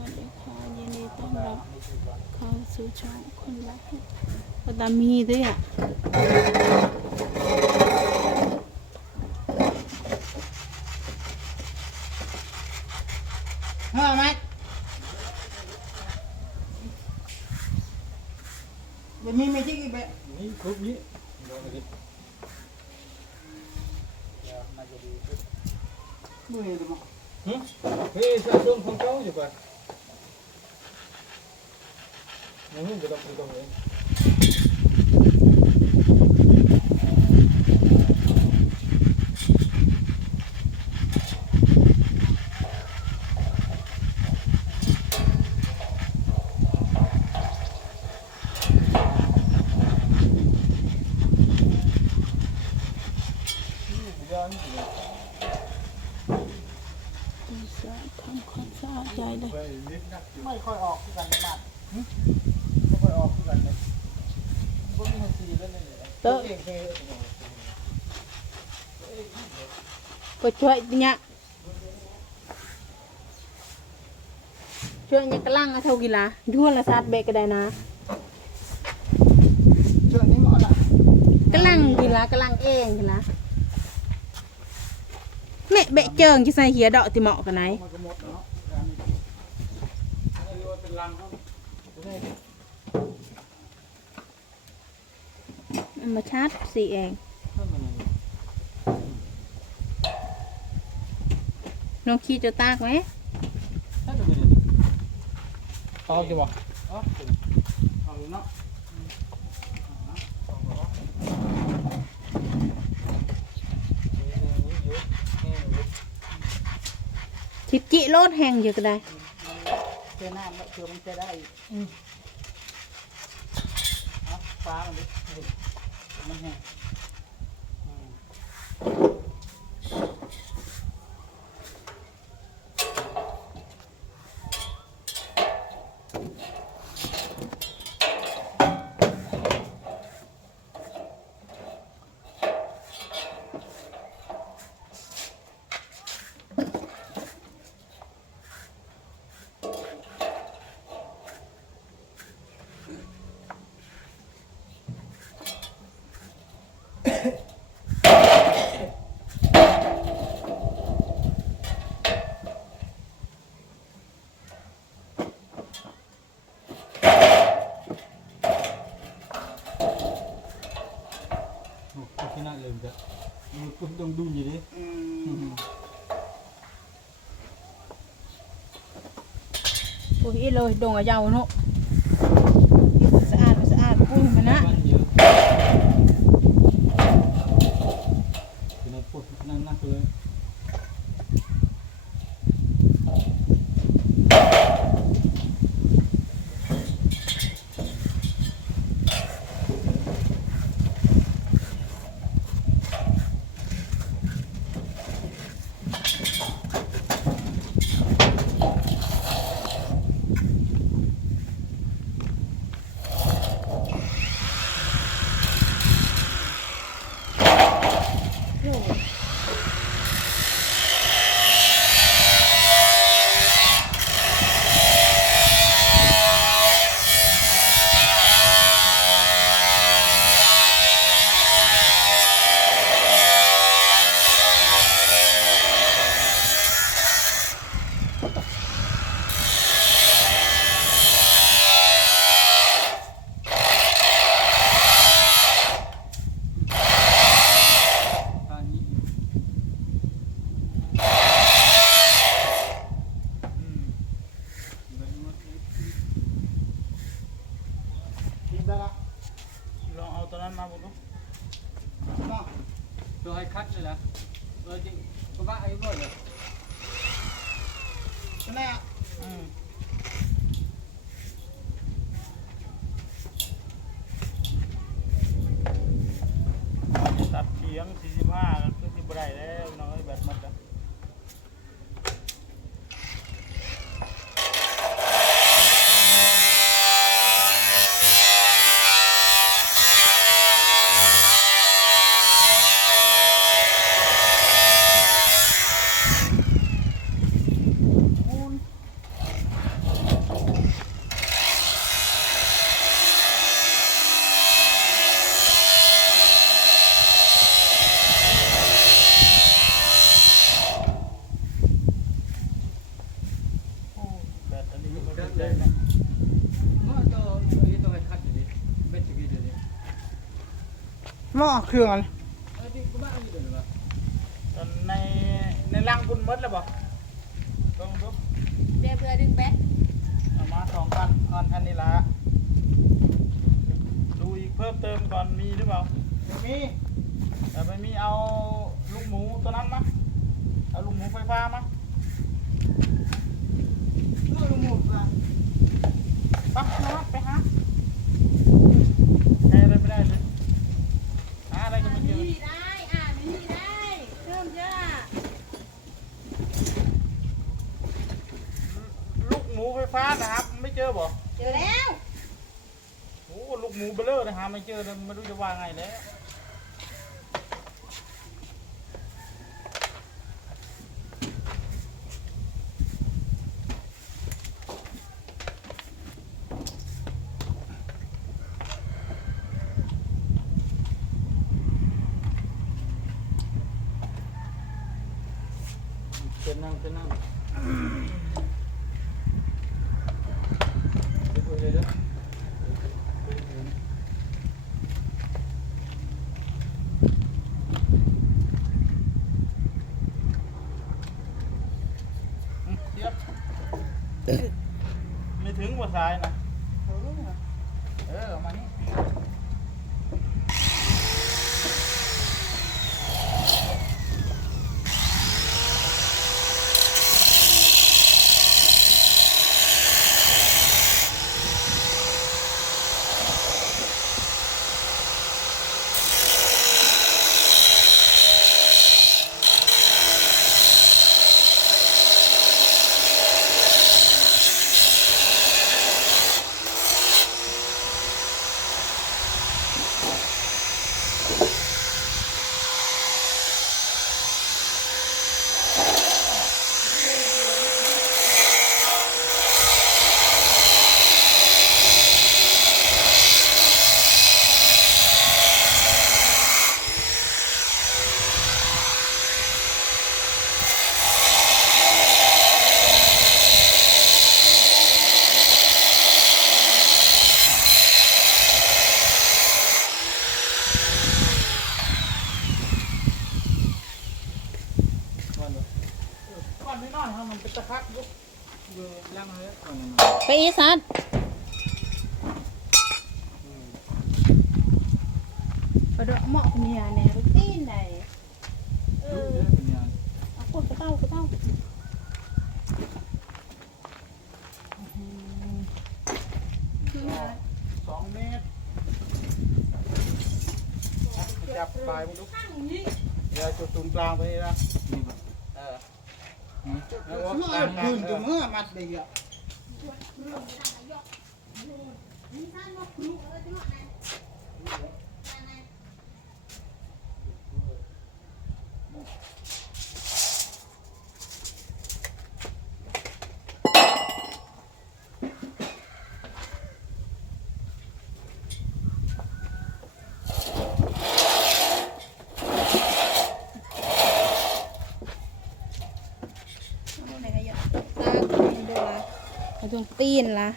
วัสดีค่ะยินดีต้อนรับเข้าสู่ช่องคนรักก็ตามมีด้วยอะห้าไหมเดี๋ยวมีเมจิกอีกแบบนี่ครบนี้บุ้ยเดี๋ยวมาฮึเฮ้ยสะสมของเก่าอยู่ก่อนยังไม่ต้องไปตรงเลยย้อนอยู่ดูสะ ทำความสะอาดใจเลยไปนิดนักอยู่ไม่ค่อยออกกันในบ้านไม่ค่อยออกที่กันเลยก็มีคนซีเล่ นเลยเตอะเองเคยก็ช่วยเนี่ยช่วยเนี่ยกระลังเอาเท่า ระลังกีฬากระลังเองกีฬาแม่เบะเจิงจะใส่เหียดอกที่เหมาะกันไหนมันก็หมดเนาะเป็นลังเขาเอามาชาร์จสีเอง น้องขี้จะตากไหมเอาจะบอกเอาเอาเนาะทิปจิโลดแห้งอยู่ก็ได้เจอหน้าแล้วเผื่อมันจะได้เอาฟ้ามันดิ มัน แห้งโอ้ที่น่าเลยจ้ะมันก็ต้องดูอยู่ดิอืมโอ้ยเลยดงอะยาวเนาะสะอาดสะอาดปุ้ยมันนะ มันเยอะคือในพวกนั่นนักเลย อันนี้อืมเป็นมัน กินได้ละ ลองเอา ตัวนั้นมาบุญเนาะตัวให้คัดเลยนะเออจริงก็บ้าไอ้บ่อยเลยแน่อืมตัดเฉียง45ก็คือสิบ่ได้แล้วน้องเอ้ยแบบหมดแล้ว มูน เลยนะ เมื่อตัวนี้ตัวให้คัดอยู่ดิเบ็ดอยู่ดิเดี๋ยวนี้ หม้อ เครื่องอะไรเออที่กูบ้าอยู่เดี๋ยวนี้วะตอนในในรังคุณมดแล้วบ่ลองดูเดี๋ยวเพื่อดึงแบตเอามาสองพันออนทันนี่ละดูอีกเพิ่มเติมก่อนมีหรือเปล่าไม่มีแต่ไม่มีเอาลูกหมูตัวนั้นมาเอาลูกหมูไฟฟ้ามา เรื่องหมดละ ไปนะไปหาใครอะไรไม่ได้เลยหาอะไรก็ไม่เจอ นี่ได้อ่านนี่ได้เริ่มจ้า ลูก หมูไฟฟ้านะครับ ไม่เจอบ่เจอแล้ว โอ้ลูกหมูเบลเลอร์นะหาไม่เจอเลยไม่รู้จะว่าไงแล้วเป็นนั่งเป็นนั่งเดี๋ยวคุยเลยเด้อ อืมเทียบ ไม่ถึงกว่าสายนะ ก่อนไม่นอนครับมันเป็นตะคักยุกเดี๋ยวย่างเลยก่อนนะไปอีสันไปดอกเหมาะเมียแน่ไปตีนไหนเออเอเป็นยังเอาคนกระเต้ากระเต้าสองเมตรจับปลายมันดูข้างนี้เดี๋ยวจุดศูนย์กลางไปนะ เมื่อคืนตัวเมื่อมัดเลยอะ ไหนก็เยอะตาเดือดเอา ตรงตีนละ